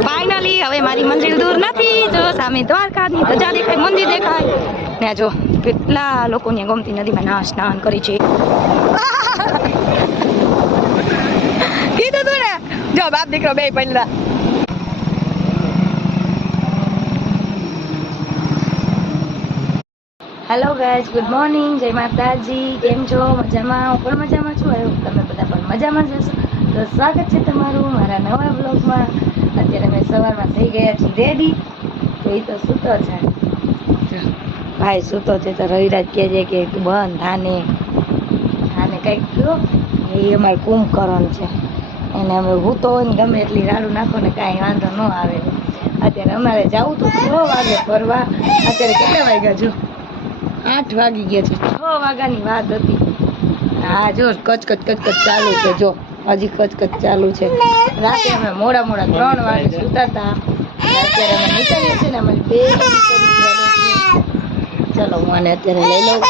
Finally હવે મારી મંજિલ દૂર નથી. જો સામે દ્વારકાની ધજા દેખાય, મંદિર દેખાય ને જો કેટલા લોકોની ગોમતી નદીમાં સ્નાન કરી છે. કીધું તું ને, જો બાપ દીકરો બે પહેલા. હેલો ગાઈઝ, ગુડ મોર્નિંગ, જય માતાજી. કેમ છો? મજામાં? હું પણ મજામાં છું. તમે બધા પણ મજામાં જશો. તો સ્વાગત છે તમારું મારા નવા બ્લોગમાં. અત્યારે અમે સવારમાં થઈ ગયા છીએ રેડી. તો એ તો સૂતો છે, ભાઈ સૂતો છે. તો રવિરાજ કહે છે કે બંધ આને કંઈક કયો. એ અમારે કુંભકરણ છે, એને અમે હૂતો હોય ને ગમે એટલી રાડું નાખો ને કાંઈ વાંધો ન આવે. અત્યારે અમારે જવું તો 6 વાગે ફરવા. અત્યારે કેટલા વાગ્યા જો? 8 વાગી ગયા છે. 6 વાગ્યાની વાત હતી. હા જો કચકચ ચાલુ છે. જો હજી કચકચ ચાલુ છે. રાતે અમે મોડા 3 વાગે સૂતા હતા. અત્યારે અમે નીકળીએ છીએ ને, અમારી બે ચલો હું આને અત્યારે લઈ લઉં.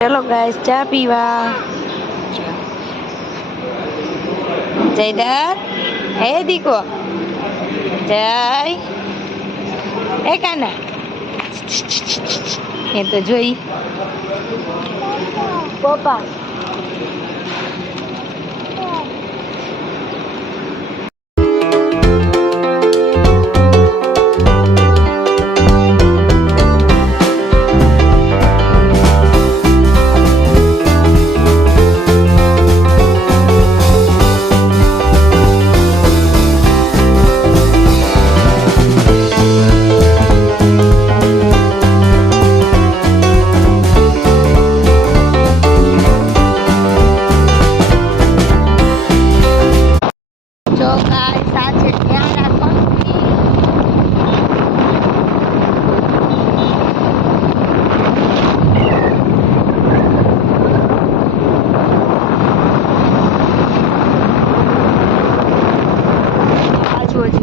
ચલો ગાઈસ ચા પીવા. જયદાર હે દીકો જય એ કાના એ તો જોઈ પપ્પા.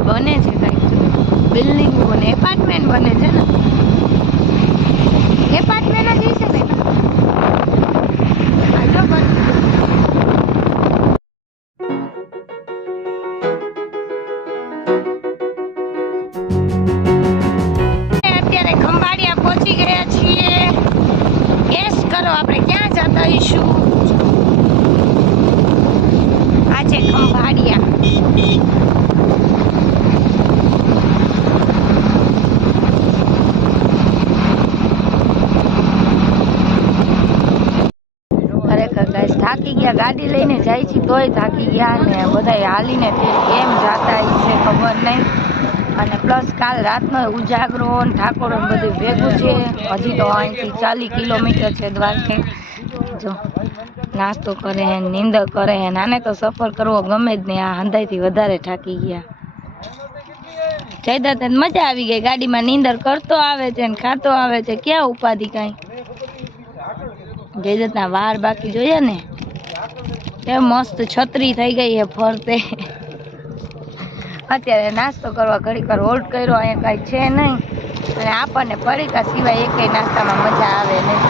બને છે કંઈક બિલ્ડિંગ બને, એપાર્ટમેન્ટ બને છે ને, એપાર્ટમેન્ટ જ છે ને. અત્યારે ખંભાળિયા પહોંચી ગયા છીએ. ગેસ કરો આપણે ક્યાં જતા હઈશું? આ છે ખંભાળિયા. થાકી ગયા, ગાડી લઈને જાય છે તોય થાકી ગયા ને બધા હાલીને કેમ જાતા છે ખબર નહીં. અને પ્લસ કાલ રાતનો ઉજાગરો ને ઠાકોર બધું ભેગું છે. હજી તો અહીંથી 40 કિલોમીટર છે દ્વારકે. જો નાસ્તો કરે હે, નીંદર કરે હે. આને તો સફર કરવો ગમે જ નહીં. આ હંધાઈથી વધારે થાકી ગયા. જયદત્ત મજા આવી ગઈ, ગાડીમાં નીંદર કરતો આવે છે ને ખાતો આવે છે. ક્યાં ઉપાધિ કાંઈ. જયદત્તના વાર બાકી જોઈએ ને એ મસ્ત છત્રી થઈ ગઈ છે ફરતે. અત્યારે નાસ્તો કરવા ઘડીક વાર હોલ્ડ કર્યો. અહીંયા કાંઈ છે નહીં અને આપણને પડીકા સિવાય એકેય નાસ્તામાં મજા આવે નહીં.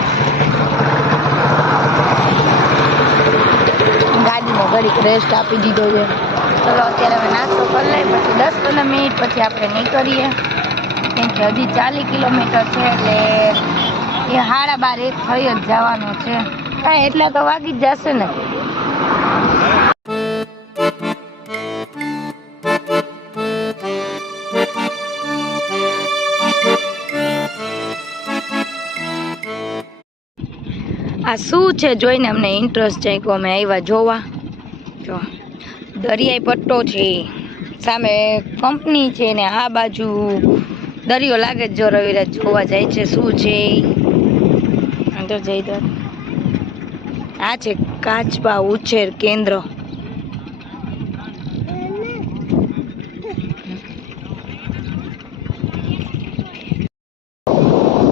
ગાડીમાં ઘડીક રેસ્ટ આપી દીધો છે. ચલો અત્યારે હવે નાસ્તો કરી લઈએ, પછી 10-15 મિનિટ પછી આપણે નીકળીએ. કેમ કે હજી 40 કિલોમીટર છે એટલે એ 12:30 થઈ જ જવાનું છે. કાંઈ એટલા તો વાગી જ જશે ને. આ શું છે જોઈને અમને ઇન્ટરેસ્ટ જાગ્યો, અમે આવ્યા જોવા. જો દરિયાઈ પટ્ટો છે, સામે કંપની છે ને આ બાજુ દરિયો લાગે. જો રવિરાજ જોવા જાય છે શું છે. અંદર જઈ દો. આ છે કાચબા ઉછેર કેન્દ્ર.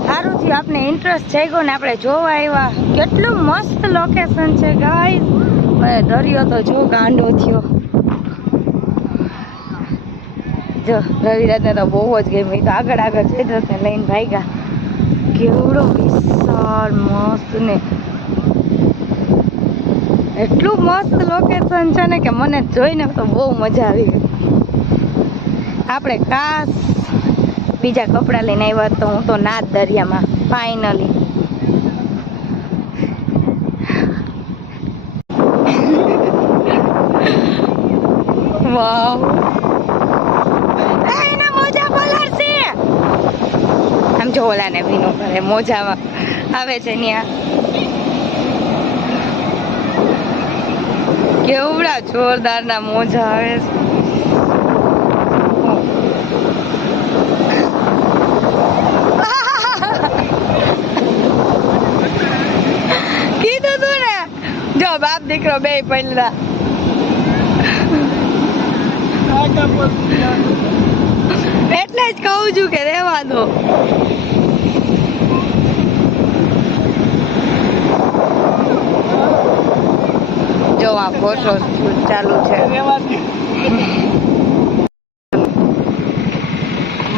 સારું થયું આપને ઇન્ટરેસ્ટ જાગ્યો ને આપણે જોવા આવ્યા. કેટલું મસ્ત લોકેશન છે ગાઈસ. દરિયો તો જો ગાંડો થયો. જો રવિરાજને તો બહુ જ ગમ્યું. તો આગળ આગળ જઈ તો લઈને ભાગ્યા. કેવડો વિશાળ મસ્ત ને એટલું મસ્ત લોકેશન છે ને કે મને જોઈને તો બહુ મજા આવી ગઈ. આપણે ખાસ બીજા કપડાં લઈને આવ્યા તો હું તો ના જ દરિયામાં ફાઇનલી. વાવ, એના મોજા કલર છે. આમ જો ઓલાને ભીનો કરે મોજામાં આવે છે ત્યાં. કેવડા જોરદારના મોજા આવે છે. કીધું તું ને, જો બાપ દીકરો બે પડલા. એટલે જ કહું છું કે રહેવા દો. જો આ ફોટો શૂટ ચાલુ છે.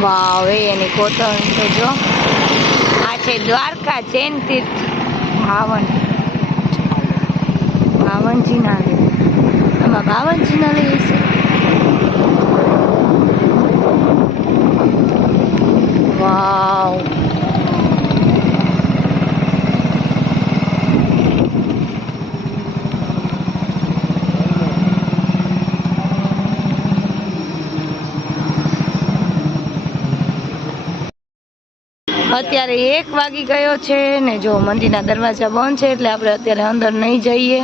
વાવ, એની કોટન તો જો. આ છે દ્વારકા જૈન તીર્થ બાવનજી ના લે. આમાં બાવનજી ના લે છે. વાવ, અત્યારે 1 વાગી ગયો છે ને જો મંદિરના દરવાજા બંધ છે એટલે આપણે અત્યારે અંદર નહીં જઈએ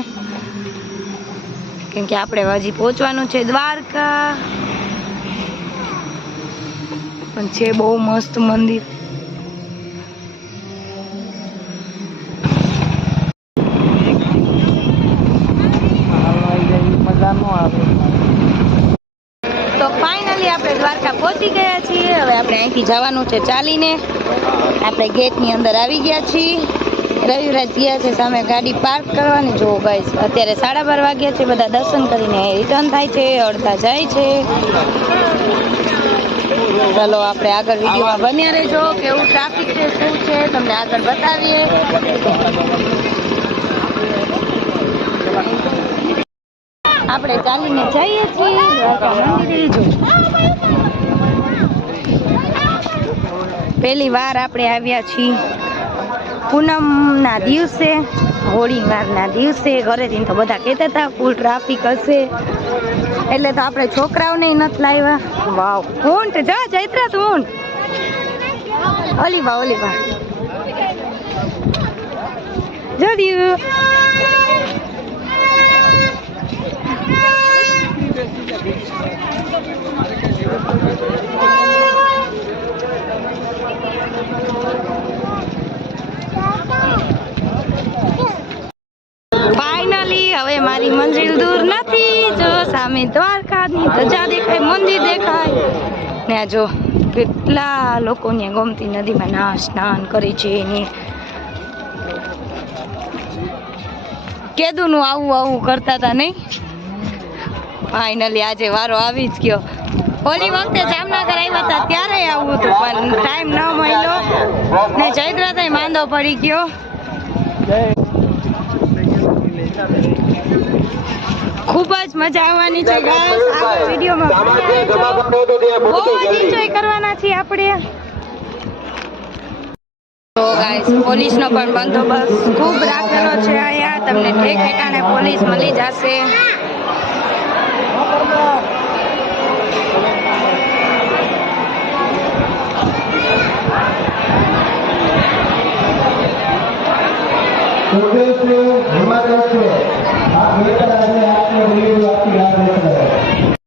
કેમ કે આપણે હજી પહોંચવાનું છે દ્વારકા. પણ છે બહુ મસ્ત મંદિર. તો ફાઇનલી આપણે દ્વારકા પહોંચી ગયા છીએ. હવે આપણે અહીંથી જવાનું છે ચાલીને. આપણે ગેટની અંદર આવી ગયા છીએ. રવિરાજ ગયા છે સામે ગાડી પાર્ક કરવાની. જો ગાઈસ અત્યારે 12:30 વાગ્યા છે. બધા દર્શન કરીને રિટર્ન થાય છે, અડધા જાય છે. ચાલો આપણે આગળ વિડીયોમાં બન્યા રહેજો. કેવું ટ્રાફિક છે, શું છે તમને આગળ બતાવીએ. આપણે ચાલીને જઈએ છીએ મંદિરે. પહેલી વાર આપણે આવ્યા છીએ પૂનમના દિવસે, હોળીવારના દિવસે. ઘરેથી તો બધા કહેતા હતા ફૂલ ટ્રાફિક હશે એટલે તો આપણે છોકરાઓને નથી લાવ્યા. વાવ, ઊંટ જા ચૈત્રા તું ઊંટ. ઓલીવા જોડ્યું. ફાઇનલી હવે મારી મંજિલ દૂર નથી. જો સામે દ્વારકાની ધજા દેખાય, મંદિર દેખાય ને આ જો કેટલા લોકો ત્યાં ગોમતી નદીમાં સ્નાન કરે છે. કેદુનું આવું કરતા હતા નહીં. ફાઇનલી આજે વારો આવી જ ગયો. ઓલી વખતે જામનગર આવ્યા હતા ત્યારે આવું હતું પણ ટાઈમ ન મળ્યો ને ચૈત્રતાય માંદો પડી ગયો. ખૂબ જ મજા આવવાની છે ગાઈસ. આ વિડીયોમાં બહુ જ એન્જોય કરવાના છીએ આપણે. તો ગાઈસ પોલીસનો પણ બંદોબસ્ત ખૂબ રાખેલો છે અહીંયા. તમને ઠેકાણે પોલીસ મળી જશે. ઉદયશ્રી હિમાચલશ્રી આ બે